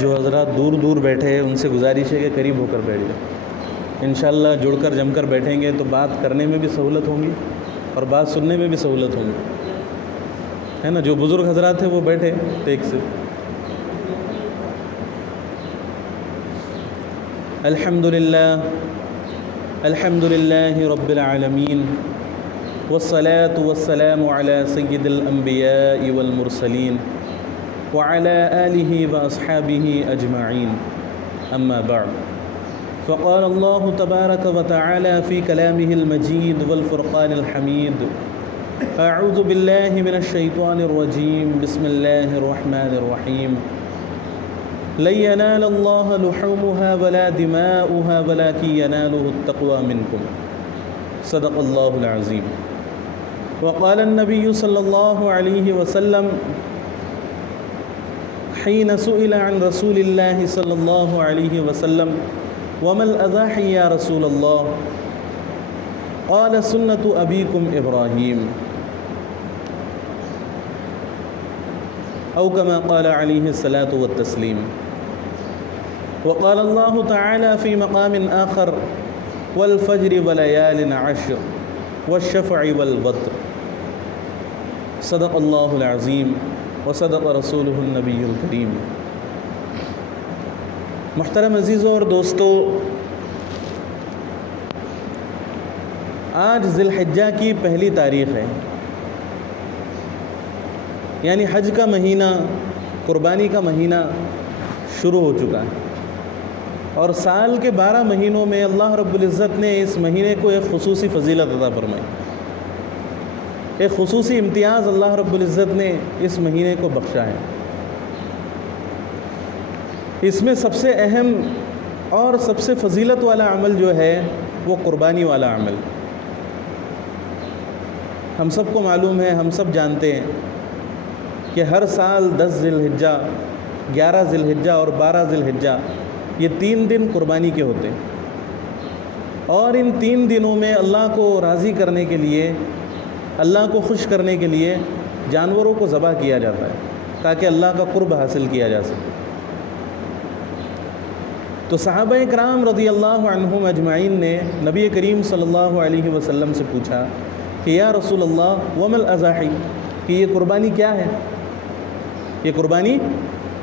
جو حضرات دور دور بیٹھے ہیں ان سے گزارش ہے کہ قریب ہو کر بیٹھ جائیں. انشاءاللہ جڑ کر جم کر بیٹھیں گے تو بات کرنے میں بھی سہولت ہوں گی اور بات سننے میں بھی سہولت ہوں گی, ہے نا. جو بزرگ حضرات ہیں وہ بیٹھے ٹیک سے. الحمد للہ رب العالمین والصلاة والسلام على سید الانبیاء والمرسلین وعلى آلہ واصحابہ اجمعین. اما بعد, فقال الله تبارك وتعالى في كلامه المجيد والفرقان الحميد. أعوذ بالله من الشيطان الرجيم. بسم الله الرحمن الرحيم. لن ينال الله لحومها ولا دماؤها ولكن يناله التقوى منكم. صدق الله العظيم. وقال النبي صلى الله عليه وسلم حين سئل عن رسول الله صلى الله عليه وسلم وما الأضاحي يا رسول الله قال سنة أبيكم إبراهيم أو كما قال عليه الصلاة والتسليم. وقال الله تعالى في مقام آخر والفجر وليال عشر والشفع والوتر. صدق الله العظيم وصدق رسوله النبي الكريم. محترم عزیزوں اور دوستو, آج ذی الحجہ کی پہلی تاریخ ہے, یعنی حج کا مہینہ, قربانی کا مہینہ شروع ہو چکا ہے. اور سال کے 12 مہینوں میں اللہ رب العزت نے اس مہینے کو ایک خصوصی فضیلت عطا فرمائی, ایک خصوصی امتیاز اللہ رب العزت نے اس مہینے کو بخشا ہے. اس میں سب سے اہم اور سب سے فضیلت والا عمل جو ہے وہ قربانی والا عمل. ہم سب کو معلوم ہے, ہم سب جانتے ہیں کہ ہر سال 10 ذی الحجہ, 11 ذی الحجہ اور 12 ذی الحجہ یہ 3 دن قربانی کے ہوتے ہیں. اور ان 3 دنوں میں اللہ کو راضی کرنے کے لیے, اللہ کو خوش کرنے کے لیے جانوروں کو ذبح کیا جاتا ہے تاکہ اللہ کا قرب حاصل کیا جا سکے. تو صحابہ کرام رضی اللہ عنہم اجمعین نے نبی کریم صلی اللہ علیہ وسلم سے پوچھا کہ یا رسول اللہ وما الاضاحی, کہ یہ قربانی کیا ہے, یہ قربانی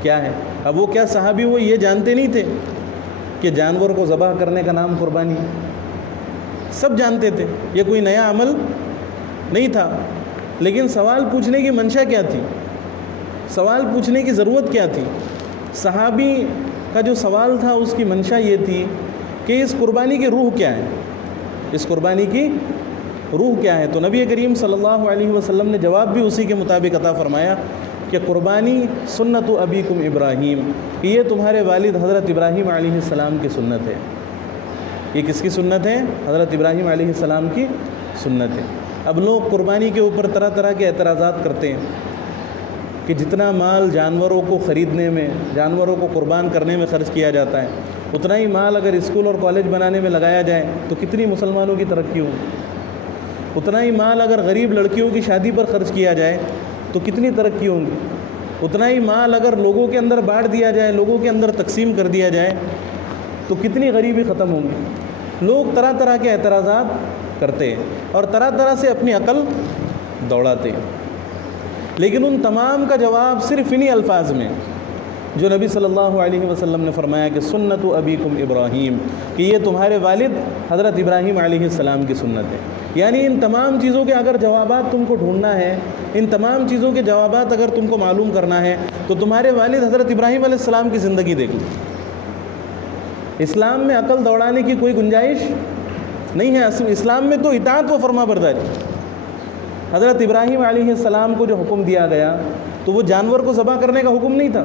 کیا ہے. اب وہ کیا صحابی وہ یہ جانتے نہیں تھے کہ جانور کو ذبح کرنے کا نام قربانی؟ سب جانتے تھے, یہ کوئی نیا عمل نہیں تھا. لیکن سوال پوچھنے کی منشا کیا تھی, سوال پوچھنے کی ضرورت کیا تھی؟ صحابی کا جو سوال تھا اس کی منشا یہ تھی کہ اس قربانی کی روح کیا ہے, اس قربانی کی روح کیا ہے. تو نبی کریم صلی اللہ علیہ وسلم نے جواب بھی اسی کے مطابق عطا فرمایا کہ قربانی سنت ابیکم ابراہیم, کہ یہ تمہارے والد حضرت ابراہیم علیہ السلام کی سنت ہے. یہ کس کی سنت ہے؟ حضرت ابراہیم علیہ السلام کی سنت ہے. اب لوگ قربانی کے اوپر طرح طرح کے اعتراضات کرتے ہیں کہ جتنا مال جانوروں کو خریدنے میں, جانوروں کو قربان کرنے میں خرچ کیا جاتا ہے, اتنا ہی مال اگر اسکول اور کالج بنانے میں لگایا جائے تو کتنی مسلمانوں کی ترقی ہوگی. اتنا ہی مال اگر غریب لڑکیوں کی شادی پر خرچ کیا جائے تو کتنی ترقی ہوگی. اتنا ہی مال اگر لوگوں کے اندر بانٹ دیا جائے, لوگوں کے اندر تقسیم کر دیا جائے تو کتنی غریبی ختم ہوگی. لوگ طرح طرح کے اعتراضات کرتے ہیں اور طرح طرح سے اپنی عقل دوڑاتے ہیں. لیکن ان تمام کا جواب صرف انہی الفاظ میں جو نبی صلی اللہ علیہ وسلم نے فرمایا کہ سنت ابیکم ابراہیم, کہ یہ تمہارے والد حضرت ابراہیم علیہ السلام کی سنت ہے. یعنی ان تمام چیزوں کے اگر جوابات تم کو ڈھونڈنا ہے, ان تمام چیزوں کے جوابات اگر تم کو معلوم کرنا ہے تو تمہارے والد حضرت ابراہیم علیہ السلام کی زندگی دیکھ لو. اسلام میں عقل دوڑانے کی کوئی گنجائش نہیں ہے. اسلام میں تو اطاعت و فرما برداری. حضرت ابراہیم علیہ السلام کو جو حکم دیا گیا تو وہ جانور کو ذبح کرنے کا حکم نہیں تھا,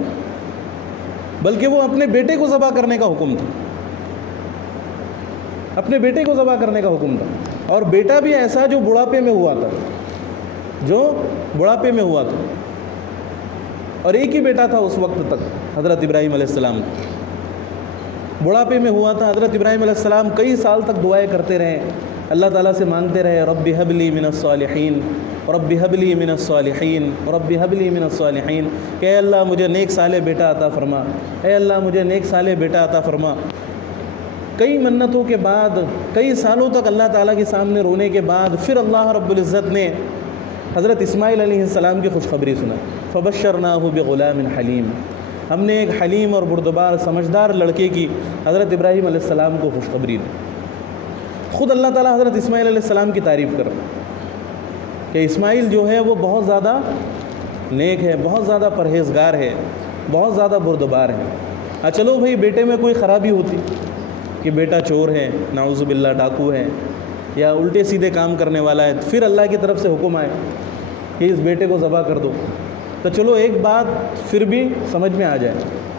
بلکہ وہ اپنے بیٹے کو ذبح کرنے کا حکم تھا, اپنے بیٹے کو ذبح کرنے کا حکم تھا. اور بیٹا بھی ایسا جو بڑھاپے میں ہوا تھا, جو بڑھاپے میں ہوا تھا. اور ایک ہی بیٹا تھا اس وقت تک حضرت ابراہیم علیہ السلام کو, بڑھاپے میں ہوا تھا. حضرت ابراہیم علیہ السلام کئی سال تک دعائیں کرتے رہے, اللہ تعالیٰ سے مانگتے رہے رب ہب لی من الصالحین, رب هب لي من الصالحین، رب هب لي من الصالحین، کہ اے اللہ مجھے نیک صالح بیٹا عطا فرما، اے اللہ مجھے نیک صالح بیٹا عطا فرما۔ کئی منتوں کے بعد، کئی سالوں تک اللہ تعالیٰ کے سامنے رونے کے بعد پھر اللہ رب العزت نے حضرت اسماعیل علیہ السلام کی خوشخبری سنا، فبشرناہ بغلام حلیم، ہم نے ایک حلیم اور بردبار سمجھدار لڑکے کی حضرت ابراہیم علیہ السلام کو خوشخبری دی۔ خود اللہ تعالیٰ حضرت اسماعیل علیہ السلام کی تعریف کر رہا ہے کہ اسماعیل جو ہے وہ بہت زیادہ نیک ہے، بہت زیادہ پرہیزگار ہے، بہت زیادہ بردبار ہے۔ چلو بھائی بیٹے میں کوئی خرابی ہوتی کہ بیٹا چور ہے، نعوذ باللہ ڈاکو ہے، یا الٹے سیدھے کام کرنے والا ہے، پھر اللہ کی طرف سے حکم آئے کہ اس بیٹے کو ذبح کر دو، تو چلو ایک بات پھر بھی سمجھ میں آ جائے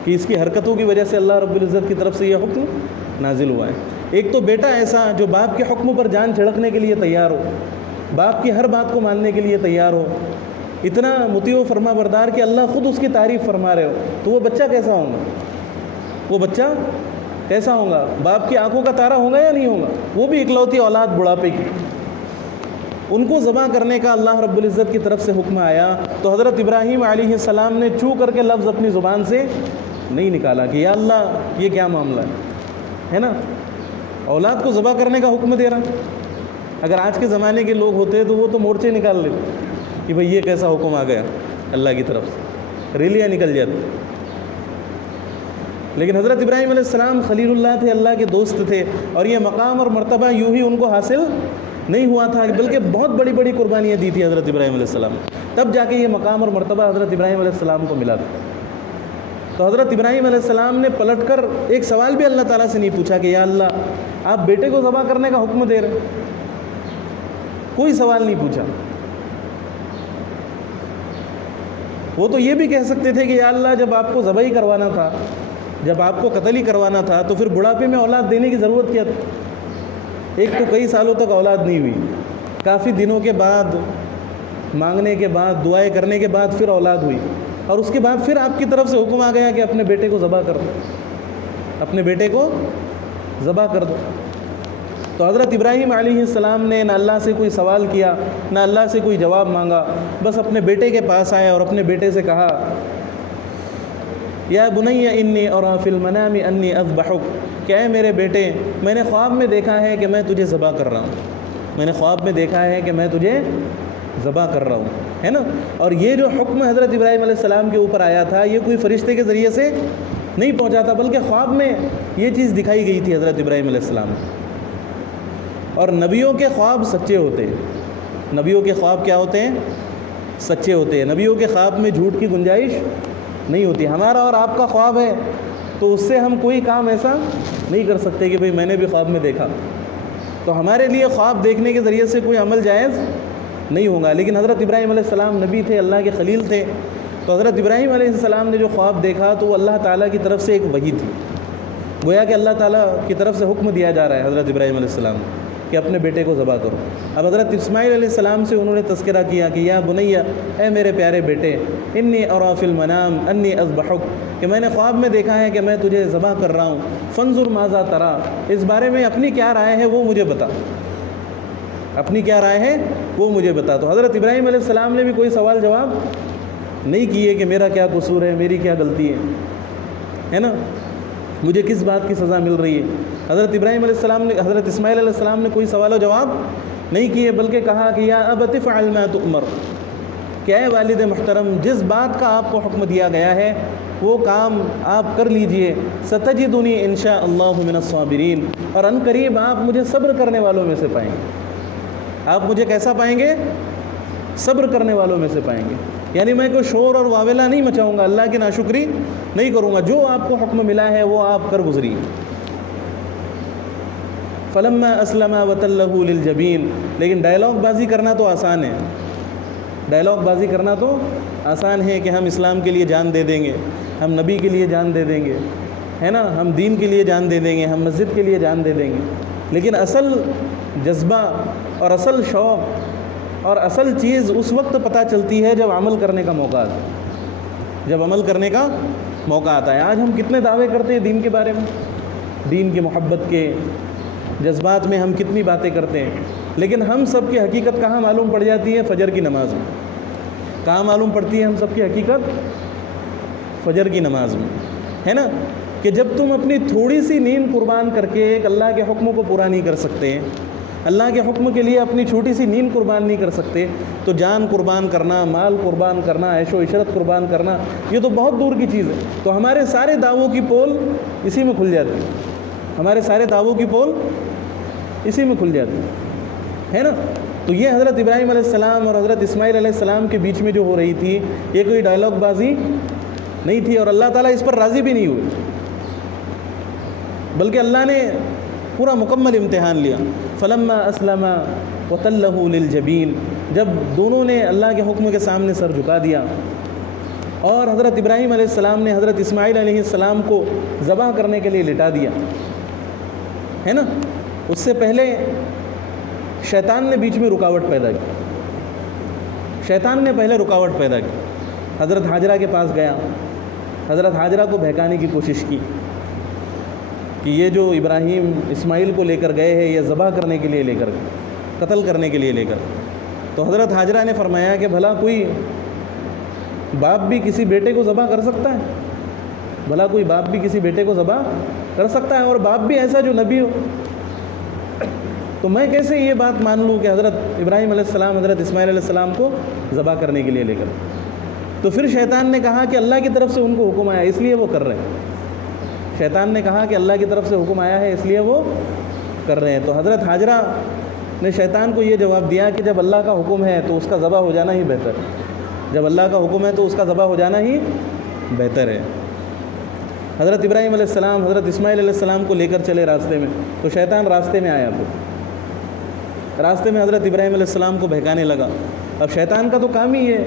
کہ اس کی حرکتوں کی وجہ سے اللہ رب العزت کی طرف سے یہ حکم نازل ہوا ہے۔ ایک تو بیٹا ایسا جو باپ کے حکم پر جان چھڑکنے کے لیے تیار ہو، باپ کی ہر بات کو ماننے کے لیے تیار ہو، اتنا مطیع و فرما بردار کہ اللہ خود اس کی تعریف فرما رہے ہو، تو وہ بچہ کیسا ہوگا؟ وہ بچہ کیسا ہوگا؟ باپ کی آنکھوں کا تارا ہوگا یا نہیں ہوگا؟ وہ بھی اکلوتی اولاد بڑھاپے کی، ان کو ذبح کرنے کا اللہ رب العزت کی طرف سے حکم آیا تو حضرت ابراہیم علیہ السلام نے چو کر کے لفظ اپنی زبان سے نہیں نکالا کہ یا اللہ یہ کیا معاملہ ہے نا؟ اولاد کو ذبح کرنے کا حکم دے رہا۔ اگر آج کے زمانے کے لوگ ہوتے تو وہ تو مورچے نکال لیتے کہ بھئی یہ کیسا حکم آ گیا اللہ کی طرف سے، ریلیاں نکل جاتی۔ لیکن حضرت ابراہیم علیہ السلام خلیل اللہ تھے، اللہ کے دوست تھے، اور یہ مقام اور مرتبہ یوں ہی ان کو حاصل نہیں ہوا تھا، بلکہ بہت بڑی بڑی قربانیاں دی تھی حضرت ابراہیم علیہ السلام، تب جا کے یہ مقام اور مرتبہ حضرت ابراہیم علیہ السلام کو ملا تھا۔ تو حضرت ابراہیم علیہ السلام نے پلٹ کر ایک سوال بھی اللہ تعالیٰ سے نہیں پوچھا کہ یا اللہ آپ بیٹے کو ذبح کرنے کا حکم دے رہے، کوئی سوال نہیں پوچھا۔ وہ تو یہ بھی کہہ سکتے تھے کہ یا اللہ جب آپ کو ذبح ہی کروانا تھا، جب آپ کو قتل ہی کروانا تھا تو پھر بڑھاپے میں اولاد دینے کی ضرورت کیا تھی؟ ایک تو کئی سالوں تک اولاد نہیں ہوئی، کافی دنوں کے بعد مانگنے کے بعد دعائیں کرنے کے بعد پھر اولاد ہوئی، اور اس کے بعد پھر آپ کی طرف سے حکم آ گیا کہ اپنے بیٹے کو ذبح کر دو، اپنے بیٹے کو ذبح کر دو۔ تو حضرت ابراہیم علیہ السلام نے نہ اللہ سے کوئی سوال کیا، نہ اللہ سے کوئی جواب مانگا، بس اپنے بیٹے کے پاس آئے اور اپنے بیٹے سے کہا یا بنی انی اری فی المنام انی اذبحک، کہ اے میرے بیٹے میں نے خواب میں دیکھا ہے کہ میں تجھے ذبح کر رہا ہوں، میں نے خواب میں دیکھا ہے کہ میں تجھے ذبح کر رہا ہوں، ہے نا؟ اور یہ جو حکم حضرت ابراہیم علیہ السلام کے اوپر آیا تھا یہ کوئی فرشتے کے ذریعے سے نہیں پہنچا تھا، بلکہ خواب میں یہ چیز دکھائی گئی تھی حضرت ابراہیم علیہ السلام۔ اور نبیوں کے خواب سچے ہوتے ہیں، نبیوں کے خواب کیا ہوتے ہیں؟ سچے ہوتے ہیں، نبیوں کے خواب میں جھوٹ کی گنجائش نہیں ہوتی۔ ہمارا اور آپ کا خواب ہے تو اس سے ہم کوئی کام ایسا نہیں کر سکتے کہ بھئی میں نے بھی خواب میں دیکھا، تو ہمارے لیے خواب دیکھنے کے ذریعے سے کوئی عمل جائز نہیں ہوگا۔ لیکن حضرت ابراہیم علیہ السلام نبی تھے، اللہ کے خلیل تھے، تو حضرت ابراہیم علیہ السلام نے جو خواب دیکھا تو وہ اللہ تعالیٰ کی طرف سے ایک وحی تھی، گویا کہ اللہ تعالیٰ کی طرف سے حکم دیا جا رہا ہے حضرت ابراہیم علیہ السلام کہ اپنے بیٹے کو ذبح کرو۔ اب حضرت اسماعیل علیہ السلام سے انہوں نے تذکرہ کیا کہ یا بنیہ، اے میرے پیارے بیٹے، انی اری فی المنام انی اذبحک، کہ میں نے خواب میں دیکھا ہے کہ میں تجھے ذبح کر رہا ہوں، فانظر ماذا تری، اس بارے میں اپنی کیا رائے ہے وہ مجھے بتا، اپنی کیا رائے ہے وہ مجھے بتا۔ تو حضرت ابراہیم علیہ السلام نے بھی کوئی سوال جواب نہیں کیے کہ میرا کیا قصور ہے، میری کیا غلطی ہے نا، مجھے کس بات کی سزا مل رہی ہے۔ حضرت ابراہیم علیہ السلام نے، حضرت اسماعیل علیہ السلام نے کوئی سوال و جواب نہیں کیے، بلکہ کہا کہ یا ابت افعل ما تؤمر، کہ اے والد محترم جس بات کا آپ کو حکم دیا گیا ہے وہ کام آپ کر لیجئے، ستجدنی انشاء اللہ من الصابرین، اور ان قریب آپ مجھے صبر کرنے والوں میں سے پائیں گے۔ آپ مجھے کیسا پائیں گے؟ صبر کرنے والوں میں سے پائیں گے، یعنی میں کوئی شور اور واویلہ نہیں مچاؤں گا، اللہ کی ناشکری نہیں کروں گا، جو آپ کو حکم ملا ہے وہ آپ کر گزری۔ فلما اسلم وتلہ للجبین، لیکن ڈائلاگ بازی کرنا تو آسان ہے، ڈائلاگ بازی کرنا تو آسان ہے کہ ہم اسلام کے لیے جان دے دیں گے، ہم نبی کے لیے جان دے دیں گے، ہے نا، ہم دین کے لیے جان دے دیں گے، ہم مسجد کے لیے جان دے دیں گے، لیکن اصل جذبہ اور اصل شوق اور اصل چیز اس وقت پتہ چلتی ہے جب عمل کرنے کا موقع آتا ہے، جب عمل کرنے کا موقع آتا ہے۔ آج ہم کتنے دعوے کرتے ہیں دین کے بارے میں، دین کی محبت کے جذبات میں ہم کتنی باتیں کرتے ہیں، لیکن ہم سب کی حقیقت کہاں معلوم پڑ جاتی ہے؟ فجر کی نماز میں۔ کہاں معلوم پڑتی ہے ہم سب کی حقیقت؟ فجر کی نماز میں، ہے نا؟ کہ جب تم اپنی تھوڑی سی نیند قربان کر کے ایک اللہ کے حکم کو پورا نہیں کر سکتے، اللہ کے حکم کے لیے اپنی چھوٹی سی نیند قربان نہیں کر سکتے، تو جان قربان کرنا، مال قربان کرنا، عیش و عشرت قربان کرنا، یہ تو بہت دور کی چیز ہے۔ تو ہمارے سارے دعووں کی پول اسی میں کھل جاتی ہے، ہمارے سارے دعووں کی پول اسی میں کھل جاتی ہے نا؟ تو یہ حضرت ابراہیم علیہ السلام اور حضرت اسماعیل علیہ السلام کے بیچ میں جو ہو رہی تھی، یہ کوئی ڈائلاگ بازی نہیں تھی، اور اللہ تعالیٰ اس پر راضی بھی نہیں ہوئے، بلکہ اللہ نے پورا مکمل امتحان لیا۔ فلما اسلم وتلہ للجبین، جب دونوں نے اللہ کے حکم کے سامنے سر جھکا دیا، اور حضرت ابراہیم علیہ السلام نے حضرت اسماعیل علیہ السلام کو ذبح کرنے کے لیے لٹا دیا، ہے نا؟ اس سے پہلے شیطان نے بیچ میں رکاوٹ پیدا کی، شیطان نے پہلے رکاوٹ پیدا کی، حضرت حاجرہ کے پاس گیا، حضرت حاجرہ کو بہکانے کی کوشش کی کہ یہ جو ابراہیم اسماعیل کو لے کر گئے ہیں، یہ ذبح کرنے کے لیے لے کر گئے، قتل کرنے کے لیے لے کر۔ تو حضرت حاجرہ نے فرمایا کہ بھلا کوئی باپ بھی کسی بیٹے کو ذبح کر سکتا ہے؟ بھلا کوئی باپ بھی کسی بیٹے کو ذبح کر سکتا ہے، اور باپ بھی ایسا جو نبی ہو؟ تو میں کیسے یہ بات مان لوں کہ حضرت ابراہیم علیہ السلام حضرت اسماعیل علیہ السلام کو ذبح کرنے کے لیے لے کر؟ تو پھر شیطان نے کہا کہ اللہ کی طرف سے ان کو حکم آیا اس لیے وہ کر رہے ہیں، شیطان نے کہا کہ اللہ کی طرف سے حکم آیا ہے اس لیے وہ کر رہے ہیں۔ تو حضرت حاجرہ نے شیطان کو یہ جواب دیا کہ جب اللہ کا حکم ہے تو اس کا ذبح ہو جانا ہی بہتر ہے، جب اللہ کا حکم ہے تو اس کا ذبح ہو جانا ہی بہتر ہے۔ حضرت ابراہیم علیہ السلام حضرت اسماعیل علیہ السلام کو لے کر چلے راستے میں، تو شیطان راستے میں آیا، تو راستے میں حضرت ابراہیم علیہ السلام کو بہکانے لگا۔ اب شیطان کا تو کام ہی ہے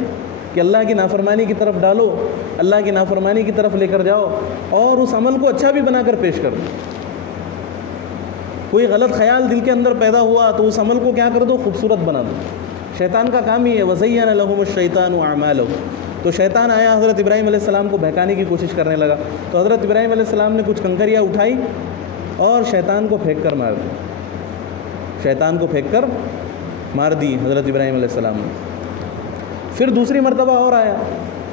کہ اللہ کی نافرمانی کی طرف ڈالو، اللہ کی نافرمانی کی طرف لے کر جاؤ، اور اس عمل کو اچھا بھی بنا کر پیش کرو۔ کوئی غلط خیال دل کے اندر پیدا ہوا تو اس عمل کو کیا کر دو؟ خوبصورت بنا دو۔ شیطان کا کام ہی ہے، وَزَيَّنَ لَهُمُ الشَّيْطَانُ أَعْمَالَهُمْ۔ تو شیطان آیا، حضرت ابراہیم علیہ السلام کو بہکانے کی کوشش کرنے لگا، تو حضرت ابراہیم علیہ السلام نے کچھ کنکریاں اٹھائی اور شیطان کو پھینک کر مار دی، شیطان کو پھینک کر مار دی حضرت ابراہیم علیہ السلام نے۔ پھر دوسری مرتبہ اور آیا،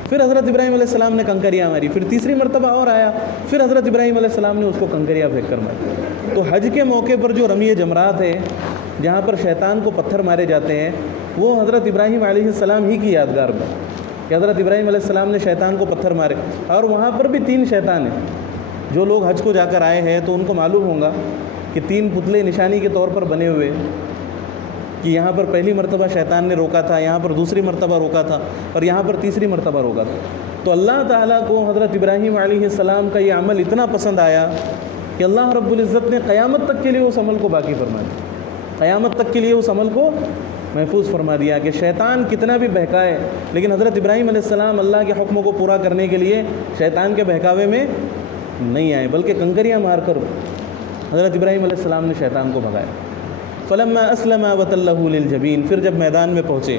پھر حضرت ابراہیم علیہ السلام نے کنکریاں ماری، پھر تیسری مرتبہ اور آیا، پھر حضرت ابراہیم علیہ السلام نے اس کو کنکریاں پھینک کر ماری۔ تو حج کے موقع پر جو رمی جمرات ہے، جہاں پر شیطان کو پتھر مارے جاتے ہیں، وہ حضرت ابراہیم علیہ السلام ہی کی یادگار میں کہ حضرت ابراہیم علیہ السلام نے شیطان کو پتھر مارے، اور وہاں پر بھی 3 شیطان ہیں۔ جو لوگ حج کو جا کر آئے ہیں تو ان کو معلوم ہوگا کہ 3 پتلے نشانی کے طور پر بنے ہوئے، کہ یہاں پر پہلی مرتبہ شیطان نے روکا تھا، یہاں پر دوسری مرتبہ روکا تھا، اور یہاں پر تیسری مرتبہ روکا تھا۔ تو اللہ تعالیٰ کو حضرت ابراہیم علیہ السلام کا یہ عمل اتنا پسند آیا کہ اللہ رب العزت نے قیامت تک کے لیے اس عمل کو باقی فرما دیا، قیامت تک کے لیے اس عمل کو محفوظ فرما دیا کہ شیطان کتنا بھی بہکائے، لیکن حضرت ابراہیم علیہ السلام اللہ کے حکموں کو پورا کرنے کے لیے شیطان کے بہکاوے میں نہیں آئے، بلکہ کنکریاں مار کر حضرت ابراہیم علیہ السلام نے شیطان کو بھگایا۔ فلما اسلم وتلہ للجبین، پھر جب میدان میں پہنچے،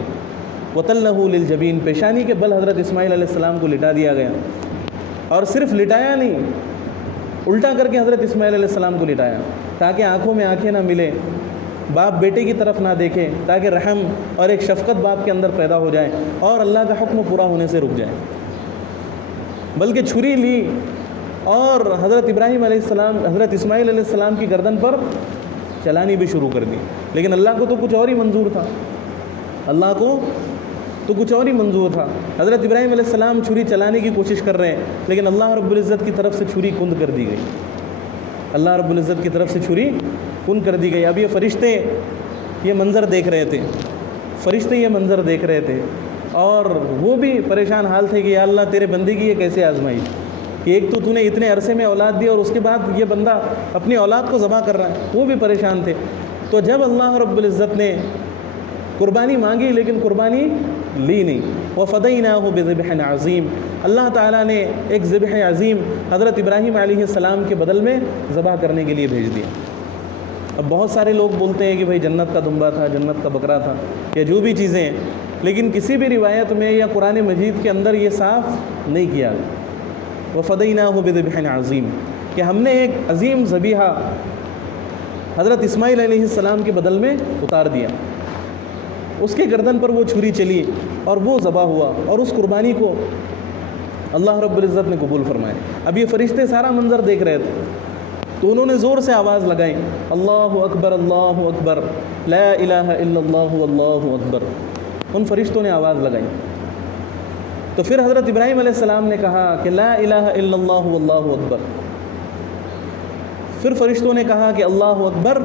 وتلہ للجبین، پیشانی کے بل حضرت اسماعیل علیہ السلام کو لٹا دیا گیا، اور صرف لٹایا نہیں، الٹا کر کے حضرت اسماعیل علیہ السلام کو لٹایا تاکہ آنکھوں میں آنکھیں نہ ملے، باپ بیٹے کی طرف نہ دیکھے، تاکہ رحم اور ایک شفقت باپ کے اندر پیدا ہو جائے اور اللہ کا حکم پورا ہونے سے رک جائے۔ بلکہ چھری لی اور حضرت ابراہیم علیہ السلام حضرت اسماعیل علیہ السلام کی گردن پر چلانی بھی شروع کر دی، لیکن اللہ کو تو کچھ اور ہی منظور تھا، اللہ کو تو کچھ اور ہی منظور تھا۔ حضرت ابراہیم علیہ السلام چھری چلانے کی کوشش کر رہے ہیں، لیکن اللہ رب العزت کی طرف سے چھری کند کر دی گئی، اللہ رب العزت کی طرف سے چھری کند کر دی گئی۔ اب یہ فرشتے یہ منظر دیکھ رہے تھے، فرشتے یہ منظر دیکھ رہے تھے، اور وہ بھی پریشان حال تھے کہ یا اللہ تیرے بندے کی یہ کیسے آزمائی کہ ایک تو نے اتنے عرصے میں اولاد دی اور اس کے بعد یہ بندہ اپنی اولاد کو ذبح کر رہا ہے، وہ بھی پریشان تھے۔ تو جب اللہ رب العزت نے قربانی مانگی لیکن قربانی لی نہیں، وَفَدَيْنَاهُ بِذِبْحٍ عَظِيمٍ، اللہ تعالیٰ نے ایک ذبح عظیم حضرت ابراہیم علیہ السلام کے بدل میں ذبح کرنے کے لیے بھیج دیا۔ اب بہت سارے لوگ بولتے ہیں کہ بھائی جنت کا دمبا تھا، جنت کا بکرا تھا، یا جو بھی چیزیں ہیں، لیکن کسی بھی روایت میں یا قرآن مجید کے اندر یہ صاف نہیں کیا وَفَدَيْنَاهُ بِذِبْحٍ عَظِيمٍ کہ ہم نے ایک عظیم ذبیحہ حضرت اسماعیل علیہ السلام کے بدل میں اتار دیا، اس کے گردن پر وہ چھری چلی اور وہ ذبح ہوا، اور اس قربانی کو اللہ رب العزت نے قبول فرمایا۔ اب یہ فرشتے سارا منظر دیکھ رہے تھے، تو انہوں نے زور سے آواز لگائی، اللہ اکبر لا الہ الا اللہ واللہ اکبر۔ ان فرشتوں نے آواز لگائی، تو پھر حضرت ابراہیم علیہ السلام نے کہا کہ لا الہ الا اللہ واللہ اکبر۔ پھر فرشتوں نے کہا کہ اللہ اکبر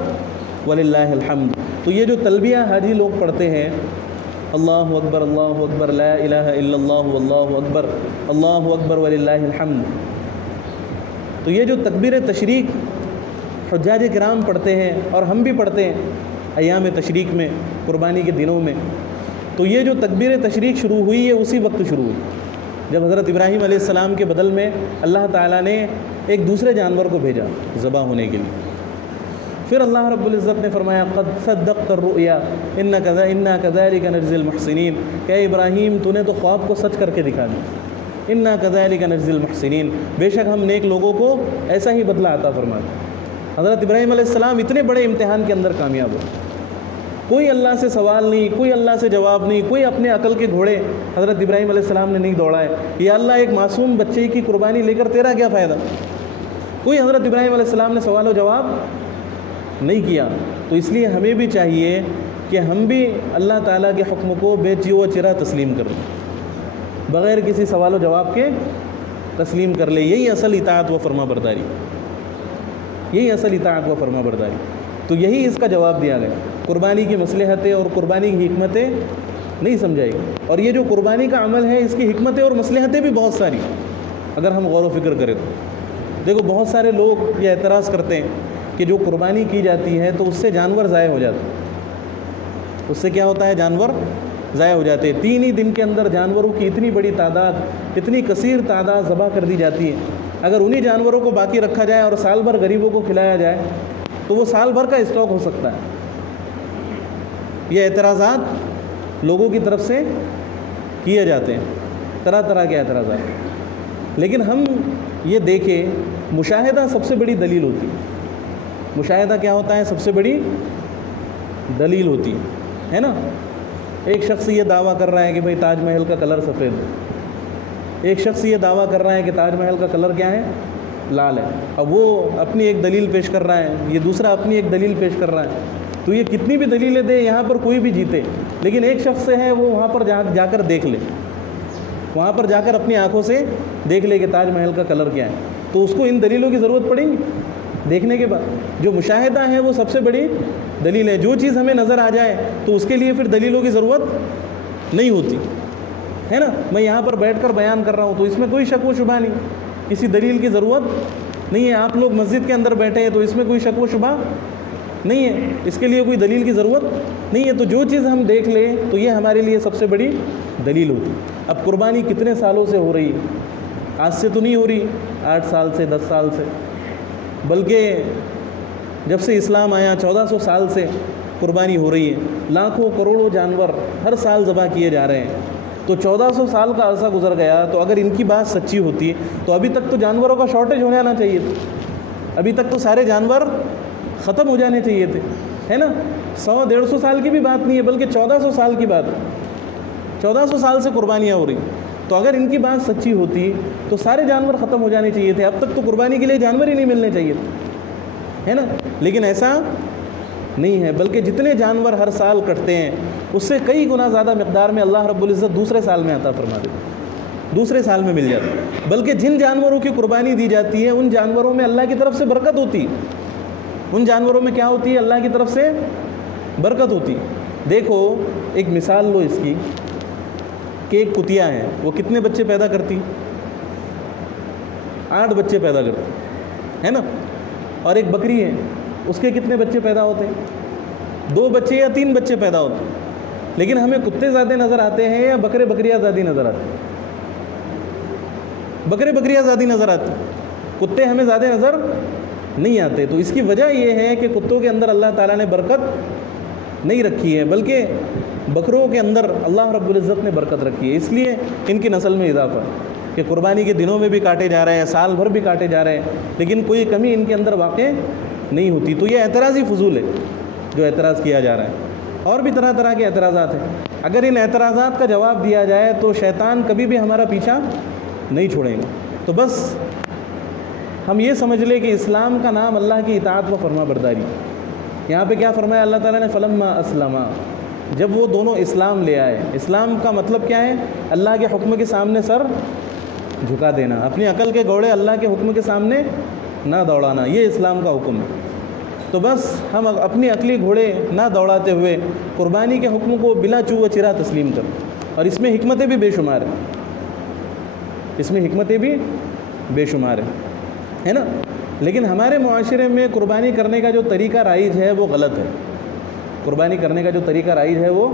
وللہ الحمد۔ تو یہ جو تلبیہ حاجی لوگ پڑھتے ہیں، اللہ اکبر لا الہ الا اللہ واللہ اکبر، اللہ اکبر وللہ الحمد، تو یہ جو تکبیر تشریق حجاج کرام پڑھتے ہیں اور ہم بھی پڑھتے ہیں ایام تشریق میں، قربانی کے دنوں میں، تو یہ جو تکبیر تشریق شروع ہوئی ہے اسی وقت شروع ہوئی جب حضرت ابراہیم علیہ السلام کے بدل میں اللہ تعالیٰ نے ایک دوسرے جانور کو بھیجا ذبح ہونے کے لیے۔ پھر اللہ رب العزت نے فرمایا قد صدقت الرؤیا انا كذلك نجزی المحسنین، کہ اے ابراہیم تو نے تو خواب کو سچ کر کے دکھا دی، انا كذلك نجزی المحسنین، بے شک ہم نیک لوگوں کو ایسا ہی بدلہ عطا فرماتے۔ حضرت ابراہیم علیہ السلام اتنے بڑے امتحان کے اندر کامیاب ہو، کوئی اللہ سے سوال نہیں، کوئی اللہ سے جواب نہیں، کوئی اپنے عقل کے گھوڑے حضرت ابراہیم علیہ السلام نے نہیں دوڑائے، یا اللہ ایک معصوم بچے کی قربانی لے کر تیرا کیا فائدہ، کوئی حضرت ابراہیم علیہ السلام نے سوال و جواب نہیں کیا۔ تو اس لیے ہمیں بھی چاہیے کہ ہم بھی اللہ تعالیٰ کے حکم کو بے چیو چرا تسلیم کر لیں، بغیر کسی سوال و جواب کے تسلیم کر لیں۔ یہی اصل اطاعت و فرما برداری، یہی اصل اطاعت و فرما برداری۔ تو یہی اس کا جواب دیا گیا، قربانی کی مصلحتیں اور قربانی کی حکمتیں نہیں سمجھائی گئی، اور یہ جو قربانی کا عمل ہے اس کی حکمتیں اور مصلحتیں بھی بہت ساری، اگر ہم غور و فکر کریں تو دیکھو بہت سارے لوگ یہ اعتراض کرتے ہیں کہ جو قربانی کی جاتی ہے تو اس سے جانور ضائع ہو جاتے ہیں، اس سے کیا ہوتا ہے، جانور ضائع ہو جاتے ہیں۔ 3 ہی دن کے اندر جانوروں کی اتنی بڑی تعداد، اتنی کثیر تعداد ذبح کر دی جاتی ہے، اگر انہی جانوروں کو باقی رکھا جائے اور سال بھر غریبوں کو کھلایا جائے تو وہ سال بھر کا اسٹاک ہو سکتا ہے۔ یہ اعتراضات لوگوں کی طرف سے کیے جاتے ہیں، طرح طرح کے اعتراضات، لیکن ہم یہ دیکھیں مشاہدہ سب سے بڑی دلیل ہوتی ہے۔ مشاہدہ کیا ہوتا ہے؟ سب سے بڑی دلیل ہوتی ہے نا۔ ایک شخص یہ دعویٰ کر رہا ہے کہ بھئی تاج محل کا کلر سفید ہے، ایک شخص یہ دعویٰ کر رہا ہے کہ تاج محل کا کلر کیا ہے، لال ہے، اب وہ اپنی ایک دلیل پیش کر رہا ہے، یہ دوسرا اپنی ایک دلیل پیش کر رہا ہے، تو یہ کتنی بھی دلیلیں دے یہاں پر کوئی بھی جیتے، لیکن ایک شخص سے ہے وہ وہاں پر جا کر دیکھ لے، وہاں پر جا کر اپنی آنکھوں سے دیکھ لے کہ تاج محل کا کلر کیا ہے، تو اس کو ان دلیلوں کی ضرورت پڑے گی دیکھنے کے بعد۔ جو مشاہدہ ہے وہ سب سے بڑی دلیل ہے، جو چیز ہمیں نظر آ جائے تو اس کے لیے پھر دلیلوں کی ضرورت نہیں ہوتی ہے نا۔ میں یہاں پر بیٹھ کر بیان کر رہا ہوں تو اس میں کوئی شک و شبہ نہیں، کسی دلیل کی ضرورت نہیں ہے۔ آپ لوگ مسجد کے اندر بیٹھے ہیں تو اس میں کوئی شک و شبہ نہیں ہے، اس کے لیے کوئی دلیل کی ضرورت نہیں ہے۔ تو جو چیز ہم دیکھ لیں تو یہ ہمارے لیے سب سے بڑی دلیل ہوتی۔ اب قربانی کتنے سالوں سے ہو رہی ہے؟ آج سے تو نہیں ہو رہی 8 سال سے 10 سال سے، بلکہ جب سے اسلام آیا 1400 سال سے قربانی ہو رہی ہے، لاکھوں کروڑوں جانور ہر سال ذبح کیے جا رہے ہیں۔ تو 1400 سال کا عرصہ گزر گیا، تو اگر ان کی بات سچی ہوتی تو ابھی تک تو جانوروں کا شارٹیج ہو جانا چاہیے تھا، ابھی تک تو سارے جانور ختم ہو جانے چاہیے تھے، ہے نا۔ 100-150 سال کی بھی بات نہیں ہے، بلکہ 1400 سال کی بات ہے، 1400 سال سے قربانیاں ہو رہی، تو اگر ان کی بات سچی ہوتی تو سارے جانور ختم ہو جانے چاہیے تھے، اب تک تو قربانی کے لیے جانور ہی نہیں ملنے چاہیے تھے، ہے نا۔ لیکن ایسا نہیں ہے، بلکہ جتنے جانور ہر سال کٹتے ہیں اس سے کئی گنا زیادہ مقدار میں اللہ رب العزت دوسرے سال میں عطا فرما دیتے، دوسرے سال میں مل جاتا ہے۔ بلکہ جن جانوروں کی قربانی دی جاتی ہے ان جانوروں میں اللہ کی طرف سے برکت ہوتی، ان جانوروں میں کیا ہوتی ہے؟ اللہ کی طرف سے برکت ہوتی۔ دیکھو ایک مثال لو اس کی کہ ایک کتیا ہے، وہ کتنے بچے پیدا کرتی؟ 8 بچے پیدا کرتی ہے نا۔ اور ایک بکری ہے، اس کے کتنے بچے پیدا ہوتے ہیں؟ 2 بچے یا 3 بچے پیدا ہوتے ہیں، لیکن ہمیں کتے زیادہ نظر آتے ہیں یا بکریاں زیادہ نظر آتے ہیں؟ بکریاں زیادہ نظر آتی ہیں، کتے ہمیں زیادہ نظر نہیں آتے۔ تو اس کی وجہ یہ ہے کہ کتوں کے اندر اللہ تعالیٰ نے برکت نہیں رکھی ہے، بلکہ بکروں کے اندر اللہ رب العزت نے برکت رکھی ہے، اس لیے ان کی نسل میں اضافہ کہ قربانی کے دنوں میں بھی کاٹے جا رہے ہیں، سال بھر بھی کاٹے جا رہے ہیں، لیکن کوئی کمی ان کے اندر واقع نہیں ہوتی۔ تو یہ اعتراض ہی فضول ہے جو اعتراض کیا جا رہا ہے۔ اور بھی طرح طرح کے اعتراضات ہیں، اگر ان اعتراضات کا جواب دیا جائے تو شیطان کبھی بھی ہمارا پیچھا نہیں چھوڑیں گے۔ تو بس ہم یہ سمجھ لیں کہ اسلام کا نام اللہ کی اطاعت و فرما برداری۔ یہاں پہ کیا فرمایا اللہ تعالیٰ نے؟ فلما اسلما، جب وہ دونوں اسلام لے آئے۔ اسلام کا مطلب کیا ہے؟ اللہ کے حکم کے سامنے سر جھکا دینا، اپنی عقل کے گھوڑے اللہ کے حکم کے سامنے نہ دوڑانا، یہ اسلام کا حکم ہے۔ تو بس ہم اپنی عقلی گھوڑے نہ دوڑاتے ہوئے قربانی کے حکم کو بلا چو و چرا تسلیم کریں، اور اس میں حکمتیں بھی بے شمار ہیں، اس میں حکمتیں بھی بے شمار ہیں، ہے نا؟ لیکن ہمارے معاشرے میں قربانی کرنے کا جو طریقہ رائج ہے وہ غلط ہے۔ قربانی کرنے کا جو طریقہ رائج ہے وہ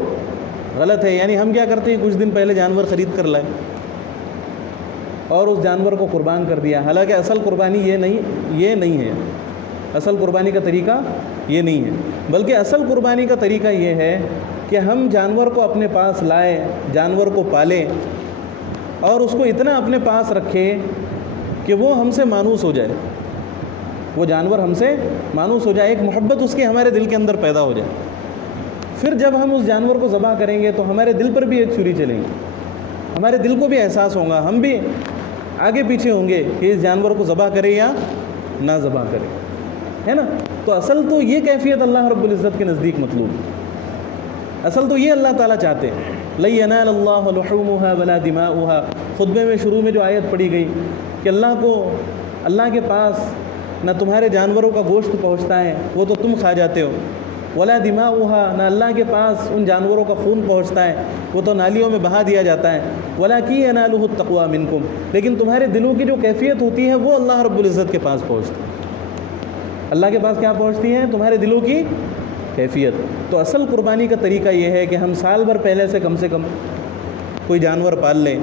غلط ہے۔ یعنی ہم کیا کرتے ہیں، کچھ دن پہلے جانور خرید کر لائے اور اس جانور کو قربان کر دیا، حالانکہ اصل قربانی یہ نہیں ہے، اصل قربانی کا طریقہ یہ نہیں ہے، بلکہ اصل قربانی کا طریقہ یہ ہے کہ ہم جانور کو اپنے پاس لائیں، جانور کو پالیں اور اس کو اتنا اپنے پاس رکھیں کہ وہ ہم سے مانوس ہو جائے، وہ جانور ہم سے مانوس ہو جائے، ایک محبت اس کی ہمارے دل کے اندر پیدا ہو جائے۔ پھر جب ہم اس جانور کو ذبح کریں گے تو ہمارے دل پر بھی ایک چھری چلیں گی، ہمارے دل کو بھی احساس ہوگا، ہم بھی آگے پیچھے ہوں گے کہ اس جانور کو ذبح کرے یا نہ ذبح کرے، ہے نا؟ تو اصل تو یہ کیفیت اللہ رب العزت کے نزدیک مطلوب ہے، اصل تو یہ اللہ تعالیٰ چاہتے ہیں۔ لَن يَنَالَ اللَّهُ لُحُومُهَا وَلَا دِمَاؤُهَا، خطبے میں شروع میں جو آیت پڑھی گئی کہ اللہ کے پاس نہ تمہارے جانوروں کا گوشت پہنچتا ہے، وہ تو تم کھا جاتے ہو، وَلَا دِمَاؤُهَا، نہ اللہ کے پاس ان جانوروں کا خون پہنچتا ہے، وہ تو نالیوں میں بہا دیا جاتا ہے، وَلَٰكِن يَنَالُهُ التَّقْوَىٰ مِنكُمْ، لیکن تمہارے دلوں کی جو کیفیت ہوتی ہے وہ اللہ رب العزت کے پاس پہنچتی ہے۔ اللہ کے پاس کیا پہنچتی ہے؟ تمہارے دلوں کی کیفیت۔ تو اصل قربانی کا طریقہ یہ ہے کہ ہم سال بھر پہلے سے کم کوئی جانور پال لیں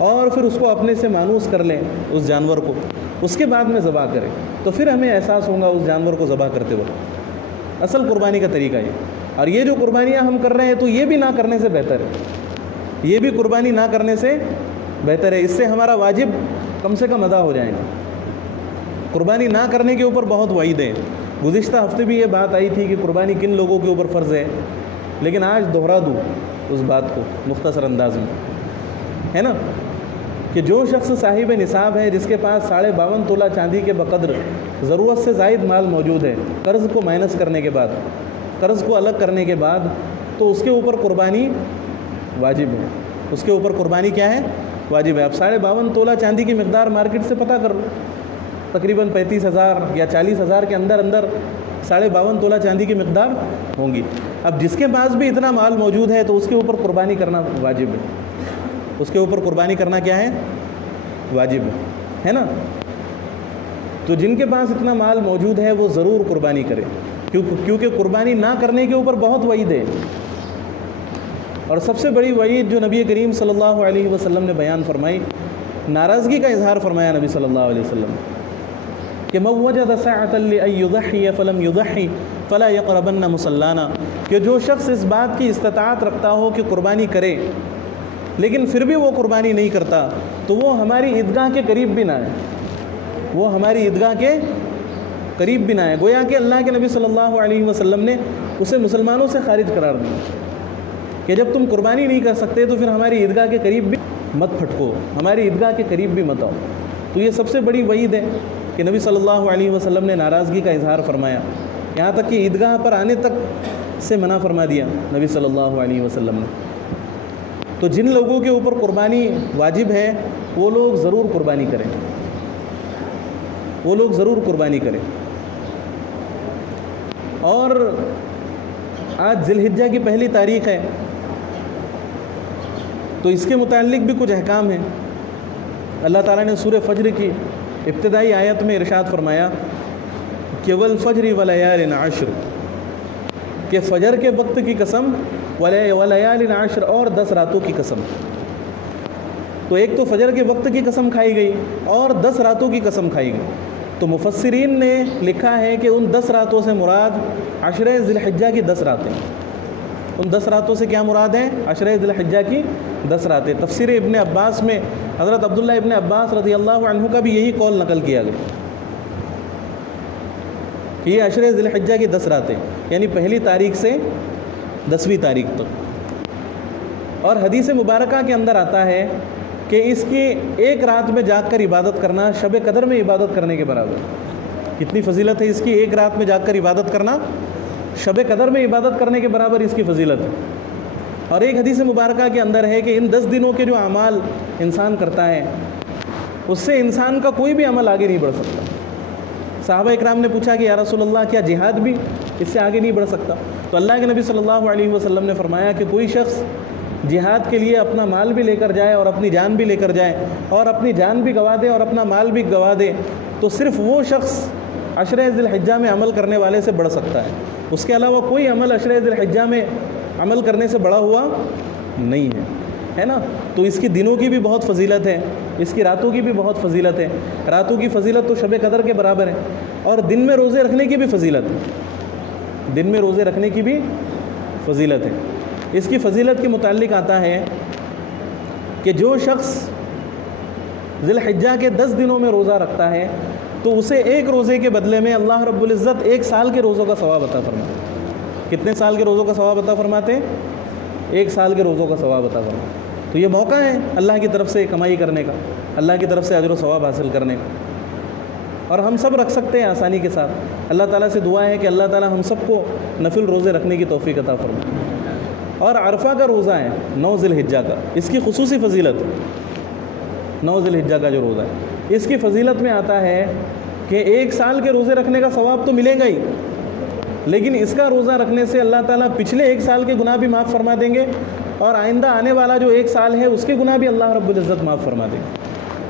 اور پھر اس کو اپنے سے مانوس کر لیں اس جانور کو، اس کے بعد میں ذبح کریں، تو پھر ہمیں احساس ہوگا اس جانور کو ذبح کرتے وقت۔ اصل قربانی کا طریقہ یہ، اور یہ جو قربانیاں ہم کر رہے ہیں تو یہ بھی نہ کرنے سے بہتر ہے، یہ بھی قربانی نہ کرنے سے بہتر ہے، اس سے ہمارا واجب کم سے کم ادا ہو جائے گا۔ قربانی نہ کرنے کے اوپر بہت وعید ہیں، گزشتہ ہفتے بھی یہ بات آئی تھی کہ قربانی کن لوگوں کے اوپر فرض ہے، لیکن آج دوہرا دوں اس بات کو مختصر انداز میں، ہے نا؟ کہ جو شخص صاحب نصاب ہے، جس کے پاس 52.5 تولہ چاندی کے بقدر ضرورت سے زائد مال موجود ہے، قرض کو مائنس کرنے کے بعد، قرض کو الگ کرنے کے بعد، تو اس کے اوپر قربانی واجب ہے، اس کے اوپر قربانی کیا ہے؟ واجب ہے۔ اب 52.5 تولہ چاندی کی مقدار مارکیٹ سے پتہ کر لو، تقریباً 35,000 یا 40,000 کے اندر 52.5 تولہ چاندی کی مقدار ہوں گی۔ اب جس کے پاس بھی اتنا مال موجود ہے تو اس کے اوپر قربانی کرنا واجب ہے، اس کے اوپر قربانی کرنا کیا ہے؟ واجب ہے نا؟ تو جن کے پاس اتنا مال موجود ہے وہ ضرور قربانی کرے، کیونکہ قربانی نہ کرنے کے اوپر بہت وعید ہے، اور سب سے بڑی وعید جو نبی کریم صلی اللہ علیہ وسلم نے بیان فرمائی، ناراضگی کا اظہار فرمایا نبی صلی اللہ علیہ وسلم کہ مَن وَجَدَ سَعَةً لِأَن يُضَحِّيَ فَلَمْ يُضَحِّ فَلَا يَقْرَبَنَّ مُصَلَّانَا، کہ جو شخص اس بات کی استطاعت رکھتا ہو کہ قربانی کرے لیکن پھر بھی وہ قربانی نہیں کرتا تو وہ ہماری عیدگاہ کے قریب بھی نہ آئے، وہ ہماری عیدگاہ کے قریب بھی نہ آئے۔ گویا کہ اللہ کے نبی صلی اللہ علیہ وسلم نے اسے مسلمانوں سے خارج قرار دیا کہ جب تم قربانی نہیں کر سکتے تو پھر ہماری عیدگاہ کے قریب بھی مت پھٹکو، ہماری عیدگاہ کے قریب بھی مت آؤ۔ تو یہ سب سے بڑی وعید ہے کہ نبی صلی اللہ علیہ وسلم نے ناراضگی کا اظہار فرمایا، یہاں تک کہ عیدگاہ پر آنے تک سے منع فرما دیا نبی صلی اللہ علیہ وسلم نے۔ تو جن لوگوں کے اوپر قربانی واجب ہے وہ لوگ ضرور قربانی کریں، وہ لوگ ضرور قربانی کریں۔ اور آج ذی الحجہ کی پہلی تاریخ ہے تو اس کے متعلق بھی کچھ احکام ہیں۔ اللہ تعالیٰ نے سورہ فجر کی ابتدائی آیت میں ارشاد فرمایا کہ والفجر ولیال عشر، کہ فجر کے وقت کی قسم، ولیال عشر، اور 10 راتوں کی قسم۔ تو ایک تو فجر کے وقت کی قسم کھائی گئی اور 10 راتوں کی قسم کھائی گئی۔ تو مفسرین نے لکھا ہے کہ ان 10 راتوں سے مراد عشرہ ذی الحجہ کی 10 راتیں، ان 10 راتوں سے کیا مراد ہیں؟ عشرہ ذی الحجہ کی 10 راتیں۔ تفسیر ابن عباس میں حضرت عبداللہ ابن عباس رضی اللہ عنہ کا بھی یہی قول نقل کیا گیا کہ یہ عشر ذی الحجہ کی 10 راتیں، یعنی پہلی تاریخ سے 10ویں تاریخ تک. اور حدیث مبارکہ کے اندر آتا ہے کہ اس کی ایک رات میں جاگ کر عبادت کرنا شب قدر میں عبادت کرنے کے برابر. کتنی فضیلت ہے اس کی؟ ایک رات میں جاگ کر عبادت کرنا شب قدر میں عبادت کرنے کے برابر اس کی فضیلت ہے. اور ایک حدیث مبارکہ کے اندر ہے کہ ان 10 دنوں کے جو اعمال انسان کرتا ہے اس سے انسان کا کوئی بھی عمل آگے نہیں بڑھ سکتا. صحابہ اکرام نے پوچھا کہ یا رسول اللہ کیا جہاد بھی اس سے آگے نہیں بڑھ سکتا؟ تو اللہ کے نبی صلی اللہ علیہ وسلم نے فرمایا کہ کوئی شخص جہاد کے لیے اپنا مال بھی لے کر جائے اور اپنی جان بھی لے کر جائے اور اپنی جان بھی گوا دے اور اپنا مال بھی گوا دے تو صرف وہ شخص عشر ذی الحجہ میں عمل کرنے والے سے بڑھ سکتا ہے. اس کے علاوہ کوئی عمل عشر ذی الحجہ میں عمل کرنے سے بڑا ہوا نہیں ہے نا. تو اس کی دنوں کی بھی بہت فضیلت ہے، اس کی راتوں کی بھی بہت فضیلت ہے. راتوں کی فضیلت تو شب قدر کے برابر ہے، اور دن میں روزے رکھنے کی بھی فضیلت ہے. دن میں روزے رکھنے کی بھی فضیلت ہے. اس کی فضیلت کے متعلق آتا ہے کہ جو شخص ذی الحجہ کے 10 دنوں میں روزہ رکھتا ہے تو اسے ایک روزے کے بدلے میں اللہ رب العزت 1 سال کے روزوں کا ثواب عطا فرماتے ہیں. کتنے سال کے روزوں کا ثواب عطا فرماتے ہیں؟ 1 سال کے روزوں کا ثواب عطا فرماتے ہیں. تو یہ موقع ہے اللہ کی طرف سے کمائی کرنے کا، اللہ کی طرف سے اجر و ثواب حاصل کرنے کا، اور ہم سب رکھ سکتے ہیں آسانی کے ساتھ. اللہ تعالیٰ سے دعا ہے کہ اللہ تعالیٰ ہم سب کو نفل روزے رکھنے کی توفیق عطا فرمائے. اور عرفہ کا روزہ ہے 9 ذی الحجہ کا، اس کی خصوصی فضیلت 9 ذی الحجہ کا جو روزہ ہے اس کی فضیلت میں آتا ہے کہ 1 سال کے روزے رکھنے کا ثواب تو ملے گا ہی، لیکن اس کا روزہ رکھنے سے اللہ تعالیٰ پچھلے 1 سال کے گناہ بھی معاف فرما دیں گے اور آئندہ آنے والا جو 1 سال ہے اس کے گناہ بھی اللہ رب العزت معاف فرما دیں گے.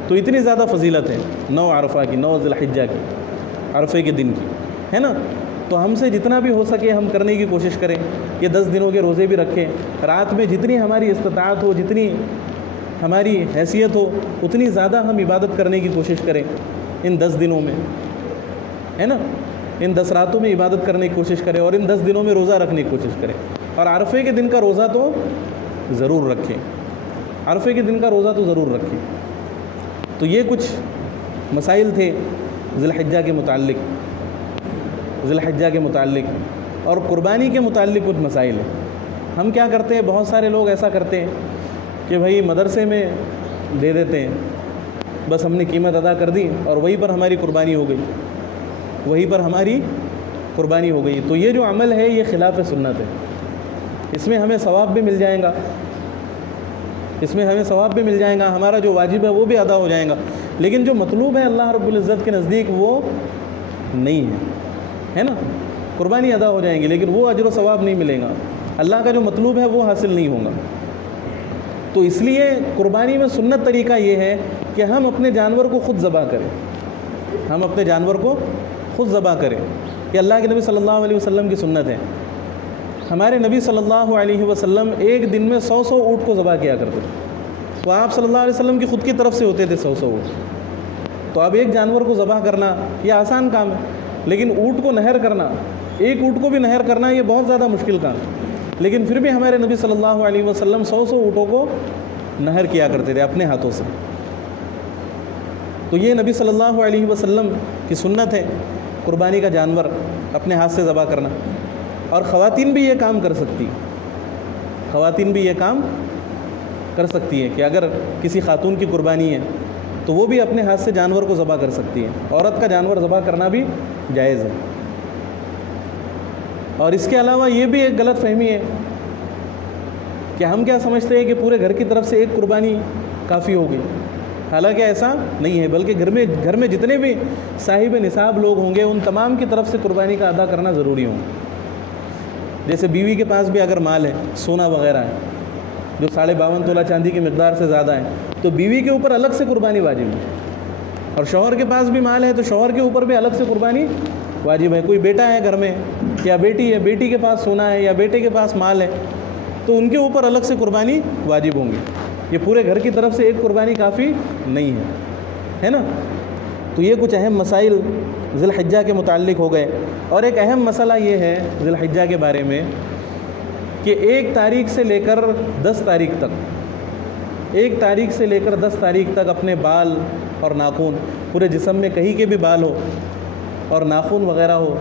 تو اتنی زیادہ فضیلت ہے 9 عرفہ کی، 9 ذی الحجہ کی، عرفے کے دن کی، ہے نا. تو ہم سے جتنا بھی ہو سکے ہم کرنے کی کوشش کریں. یہ 10 دنوں کے روزے بھی رکھیں، رات میں جتنی ہماری استطاعت ہو، جتنی ہماری حیثیت ہو اتنی زیادہ ہم عبادت کرنے کی کوشش کریں ان 10 دنوں میں، ہے نا. ان 10 راتوں میں عبادت کرنے کی کوشش کریں اور ان 10 دنوں میں روزہ رکھنے کی کوشش کریں. اور عرفے کے دن کا روزہ تو ضرور رکھیں، عرفے کے دن کا روزہ تو ضرور رکھیں. تو یہ کچھ مسائل تھے ذی الحجہ کے متعلق، ذی الحجہ کے متعلق. اور قربانی کے متعلق کچھ مسائل ہیں. ہم کیا کرتے ہیں، بہت سارے لوگ ایسا کرتے ہیں کہ بھائی مدرسے میں دے دیتے ہیں، بس ہم نے قیمت ادا کر دی اور وہیں پر ہماری قربانی ہو گئی، وہیں پر ہماری قربانی ہو گئی. تو یہ جو عمل ہے یہ خلاف سنت ہے. اس میں ہمیں ثواب بھی مل جائے گا، اس میں ہمیں ثواب بھی مل جائے گا، ہمارا جو واجب ہے وہ بھی ادا ہو جائے گا، لیکن جو مطلوب ہے اللہ رب العزت کے نزدیک وہ نہیں ہے نا. قربانی ادا ہو جائیں گی لیکن وہ اجر و ثواب نہیں ملے گا، اللہ کا جو مطلوب ہے وہ حاصل نہیں ہوگا. تو اس لیے قربانی میں سنت طریقہ یہ ہے کہ ہم اپنے جانور کو خود ذبح کریں، ہم اپنے جانور کو خود ذبح کریں. یہ اللہ کے نبی صلی اللہ علیہ وسلم کی سنت ہے. ہمارے نبی صلی اللہ علیہ وسلم ایک دن میں 100 اونٹ کو ذبح کیا کرتے تھے. تو آپ صلی اللہ علیہ وسلم کی خود کی طرف سے ہوتے تھے 100 اونٹ. تو اب ایک جانور کو ذبح کرنا یہ آسان کام ہے، لیکن اونٹ کو نہر کرنا، ایک اونٹ کو بھی نہر کرنا یہ بہت زیادہ مشکل کام ہے. لیکن پھر بھی ہمارے نبی صلی اللہ علیہ وسلم 100 اونٹوں کو نہر کیا کرتے تھے اپنے ہاتھوں سے. تو یہ نبی صلی اللہ علیہ وسلم کی سنت ہے قربانی کا جانور اپنے ہاتھ سے ذبح کرنا. اور خواتین بھی یہ کام کر سکتی، خواتین بھی یہ کام کر سکتی ہے کہ اگر کسی خاتون کی قربانی ہے تو وہ بھی اپنے ہاتھ سے جانور کو ذبح کر سکتی ہے. عورت کا جانور ذبح کرنا بھی جائز ہے. اور اس کے علاوہ یہ بھی ایک غلط فہمی ہے کہ ہم کیا سمجھتے ہیں کہ پورے گھر کی طرف سے ایک قربانی کافی ہوگی. حالانکہ ایسا نہیں ہے، بلکہ گھر میں جتنے بھی صاحب نصاب لوگ ہوں گے ان تمام کی طرف سے قربانی کا ادا کرنا ضروری ہوگا. جیسے بیوی کے پاس بھی اگر مال ہے، سونا وغیرہ ہے جو 52.5 تولہ چاندی کی مقدار سے زیادہ ہے تو بیوی کے اوپر الگ سے قربانی واجب ہے. اور شوہر کے پاس بھی مال ہے تو شوہر کے اوپر بھی الگ سے قربانی واجب ہے. کوئی بیٹا ہے گھر میں یا بیٹی ہے، بیٹی کے پاس سونا ہے یا بیٹے کے پاس مال ہے تو ان کے اوپر الگ سے قربانی واجب ہوں گی. یہ پورے گھر کی طرف سے ایک قربانی کافی نہیں ہے نا. تو یہ کچھ اہم مسائل ذی الحجہ کے متعلق ہو گئے. اور ایک اہم مسئلہ یہ ہے ذی الحجہ کے بارے میں کہ 1 تاریخ سے لے کر 10 تاریخ تک، 1 تاریخ سے لے کر 10 تاریخ تک اپنے بال اور ناخن، پورے جسم میں کہیں کے بھی بال ہو اور ناخن وغیرہ ہو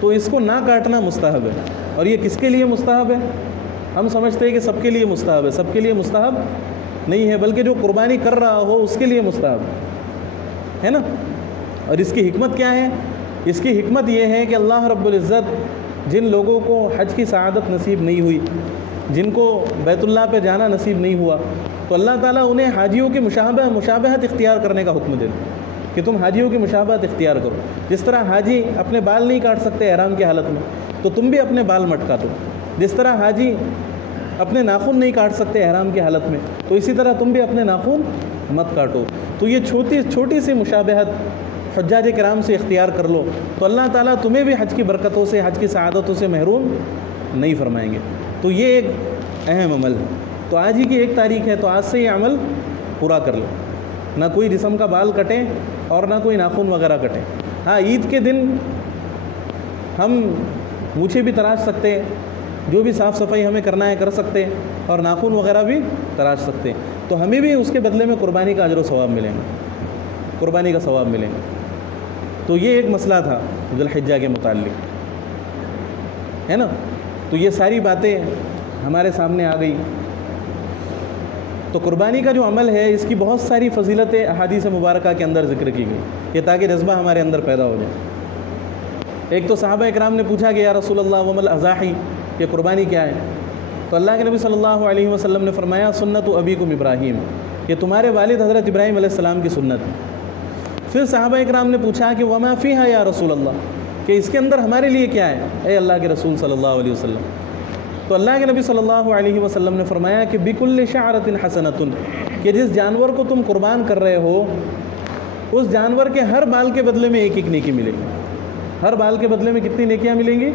تو اس کو نہ کاٹنا مستحب ہے. اور یہ کس کے لیے مستحب ہے؟ ہم سمجھتے ہیں کہ سب کے لیے مستحب ہے. سب کے لیے مستحب نہیں ہے، بلکہ جو قربانی کر رہا ہو اس کے لیے مستحب ہے نا. اور اس کی حکمت کیا ہے؟ اس کی حکمت یہ ہے کہ اللہ رب العزت جن لوگوں کو حج کی سعادت نصیب نہیں ہوئی، جن کو بیت اللہ پہ جانا نصیب نہیں ہوا، تو اللہ تعالیٰ انہیں حاجیوں کی مشابہت اختیار کرنے کا حکم دے کہ تم حاجیوں کی مشابہت اختیار کرو. جس طرح حاجی اپنے بال نہیں کاٹ سکتے احرام کی حالت میں، تو تم بھی اپنے بال مت کاٹو. جس طرح حاجی اپنے ناخن نہیں کاٹ سکتے احرام کی حالت میں، تو اسی طرح تم بھی اپنے ناخن مت کاٹو. تو یہ چھوٹی سی مشابہت حجاج کرام سے اختیار کر لو تو اللہ تعالیٰ تمہیں بھی حج کی برکتوں سے، حج کی سعادتوں سے محروم نہیں فرمائیں گے. تو یہ ایک اہم عمل ہے. تو آج ہی کی 1 تاریخ ہے، تو آج سے یہ عمل پورا کر لو. نہ کوئی جسم کا بال کٹیں اور نہ کوئی ناخن وغیرہ کٹیں. ہاں، عید کے دن ہم مونچھیں بھی تراش سکتے ہیں، جو بھی صاف صفائی ہمیں کرنا ہے کر سکتے ہیں، اور ناخن وغیرہ بھی تراش سکتے ہیں. تو ہمیں بھی اس کے بدلے میں قربانی کا اجر و ثواب ملیں گا، قربانی کا ثواب ملیں گا. تو یہ ایک مسئلہ تھا ذی الحجہ کے متعلق، ہے نا. تو یہ ساری باتیں ہمارے سامنے آ گئی. تو قربانی کا جو عمل ہے اس کی بہت ساری فضیلتیں احادیث مبارکہ کے اندر ذکر کی گئی، یہ تاکہ جذبہ ہمارے اندر پیدا ہو جائے. ایک تو صحابہ اکرام نے پوچھا کہ یا رسول اللہ وما الاضاحی، یہ قربانی کیا ہے؟ تو اللہ کے نبی صلی اللہ علیہ وسلم نے فرمایا سنت ابیکم ابراہیم، کہ تمہارے والد حضرت ابراہیم علیہ السلام کی سنت ہے. پھر صحابہ اکرام نے پوچھا کہ وما فیہا یا رسول اللہ، کہ اس کے اندر ہمارے لیے کیا ہے اے اللہ کے رسول صلی اللہ علیہ وسلم؟ تو اللہ کے نبی صلی اللہ علیہ وسلم نے فرمایا کہ بکل شعرۃ حسنۃ، کہ جس جانور کو تم قربان کر رہے ہو اس جانور کے ہر بال کے بدلے میں 1 نیکی ملے گی. ہر بال کے بدلے میں کتنی نیکیاں ملیں گی؟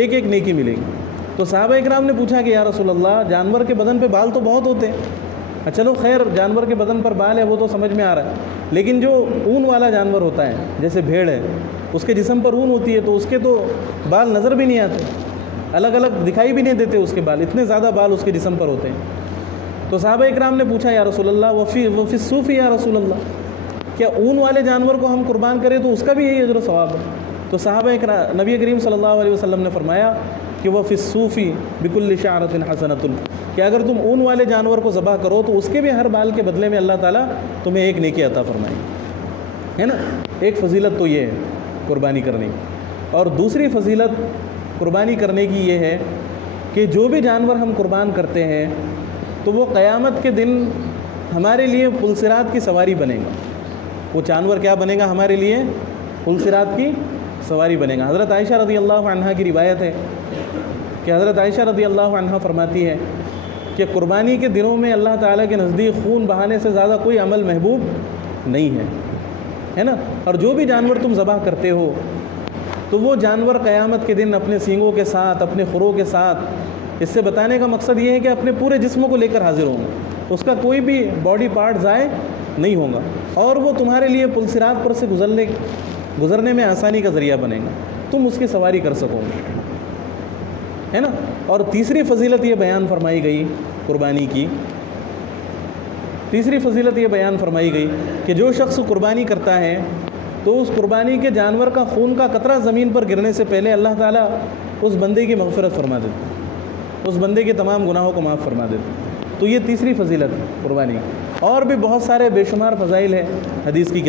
1 نیکی ملے گی. تو صحابہ اکرام نے پوچھا کہ یا رسول اللہ جانور کے بدن پہ بال تو بہت ہوتے ہیں، چلو خیر جانور کے بدن پر بال ہے وہ تو سمجھ میں آ رہا ہے، لیکن جو اون والا جانور ہوتا ہے جیسے بھیڑ ہے، اس کے جسم پر اون ہوتی ہے تو اس کے تو بال نظر بھی نہیں آتے، الگ الگ دکھائی بھی نہیں دیتے اس کے بال، اتنے زیادہ بال اس کے جسم پر ہوتے ہیں. تو صحابہ اکرام نے پوچھا یا رسول اللہ وفی الصوف یا رسول اللہ، کیا اون والے جانور کو ہم قربان کریں تو اس کا بھی یہی اجر و ثواب ہے؟ تو صحابہ اکرام نبی کریم صلی اللہ علیہ وسلم نے فرمایا کہ وفی الصوف بکل شعرۃ حسنۃ، کہ اگر تم اون والے جانور کو ذبح کرو تو اس کے بھی ہر بال کے بدلے میں اللہ تعالیٰ تمہیں 1 نیکی عطا فرمائے گی، ہے نا. ایک فضیلت تو یہ ہے قربانی کرنے کی. اور دوسری فضیلت قربانی کرنے کی یہ ہے کہ جو بھی جانور ہم قربان کرتے ہیں تو وہ قیامت کے دن ہمارے لیے پل صراط کی سواری بنے گا. وہ جانور کیا بنے گا ہمارے لیے؟ پل صراط کی سواری بنے گا. حضرت عائشہ رضی اللہ عنہا کی روایت ہے کہ حضرت عائشہ رضی اللہ عنہا فرماتی ہے کہ قربانی کے دنوں میں اللہ تعالیٰ کے نزدیک خون بہانے سے زیادہ کوئی عمل محبوب نہیں ہے نا. اور جو بھی جانور تم ذبح کرتے ہو تو وہ جانور قیامت کے دن اپنے سینگوں کے ساتھ، اپنے خروں کے ساتھ، اس سے بتانے کا مقصد یہ ہے کہ اپنے پورے جسم کو لے کر حاضر ہوں گے، اس کا کوئی بھی باڈی پارٹ ضائع نہیں ہوگا، اور وہ تمہارے لیے پل صراط پر سے گزرنے میں آسانی کا ذریعہ بنے گا، تم اس کی سواری کر سکو گے، ہے نا. اور تیسری فضیلت یہ بیان فرمائی گئی قربانی کی، تیسری فضیلت یہ بیان فرمائی گئی کہ جو شخص قربانی کرتا ہے تو اس قربانی کے جانور کا خون کا قطرہ زمین پر گرنے سے پہلے اللہ تعالیٰ اس بندے کی مغفرت فرما دیتا ہے، اس بندے کے تمام گناہوں کو معاف فرما دیتا ہے. تو یہ تیسری فضیلت ہے قربانی کی. اور بھی بہت سارے بے شمار فضائل ہیں حدیث کی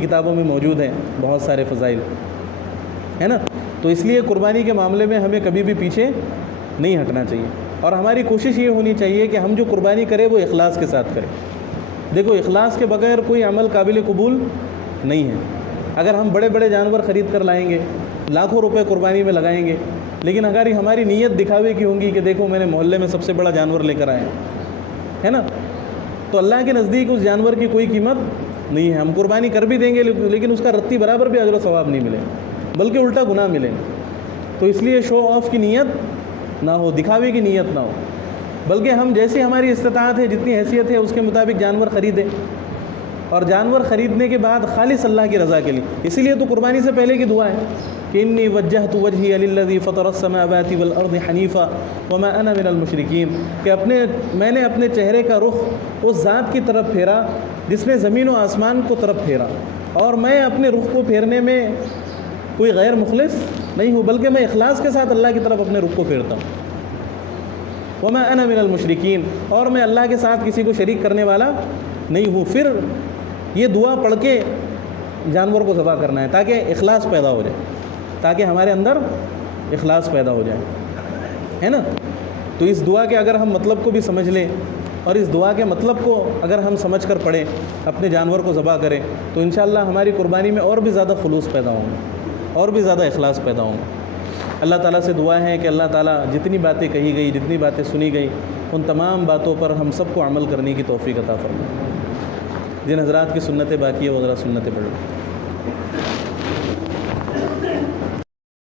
کتابوں میں موجود ہیں بہت سارے فضائل، ہے نا. تو اس لیے قربانی کے معاملے میں ہمیں کبھی بھی پیچھے نہیں ہٹنا چاہیے، اور ہماری کوشش یہ ہونی چاہیے کہ ہم جو قربانی کریں وہ اخلاص کے ساتھ کریں. دیکھو اخلاص کے بغیر کوئی عمل قابل قبول نہیں ہے. اگر ہم بڑے بڑے جانور خرید کر لائیں گے، لاکھوں روپے قربانی میں لگائیں گے، لیکن اگر ہماری نیت دکھاوے کی ہوں گی کہ دیکھو میں نے محلے میں سب سے بڑا جانور لے کر آیا ہے نا، تو اللہ کے نزدیک اس جانور کی کوئی قیمت نہیں ہے. ہم قربانی کر بھی دیں گے لیکن اس کا رتی برابر بھی اجر و ثواب نہیں ملے، بلکہ الٹا گناہ ملے. تو اس لیے شو آف کی نیت نہ ہو، دکھاوے کی نیت نہ ہو، بلکہ ہم جیسی ہماری استطاعت ہے، جتنی حیثیت ہے اس کے مطابق جانور خریدیں، اور جانور خریدنے کے بعد خالص اللہ کی رضا کے لیے. اسی لیے تو قربانی سے پہلے کی دعا ہے کہ انی وجہت وجہی للذی فطر السماوات والارض حنیفا وما انا من المشرکین، کہ میں نے اپنے چہرے کا رخ اس ذات کی طرف پھیرا جس نے زمین و آسمان کو طرف پھیرا، اور میں اپنے رخ کو پھیرنے میں کوئی غیر مخلص نہیں ہوں، بلکہ میں اخلاص کے ساتھ اللہ کی طرف اپنے رخ کو پھیرتا ہوں۔ وما انا من المشرکین، اور میں اللہ کے ساتھ کسی کو شریک کرنے والا نہیں ہوں۔ پھر یہ دعا پڑھ کے جانور کو ذبح کرنا ہے تاکہ اخلاص پیدا ہو جائے، تاکہ ہمارے اندر اخلاص پیدا ہو جائے، ہے نا۔ تو اس دعا کے اگر ہم مطلب کو بھی سمجھ لیں اور اس دعا کے مطلب کو اگر ہم سمجھ کر پڑھیں، اپنے جانور کو ذبح کریں، تو انشاءاللہ ہماری قربانی میں اور بھی زیادہ خلوص پیدا ہوں گے، اور بھی زیادہ اخلاص پیدا ہوں گے۔ اللہ تعالیٰ سے دعا ہے کہ اللہ تعالیٰ جتنی باتیں کہی گئی، جتنی باتیں سنی گئی، ان تمام باتوں پر ہم سب کو عمل کرنے کی توفیق عطا فرمائے۔ جن حضرات کی سنتیں باقی ہے وہ ذرا سنتیں پڑھیں۔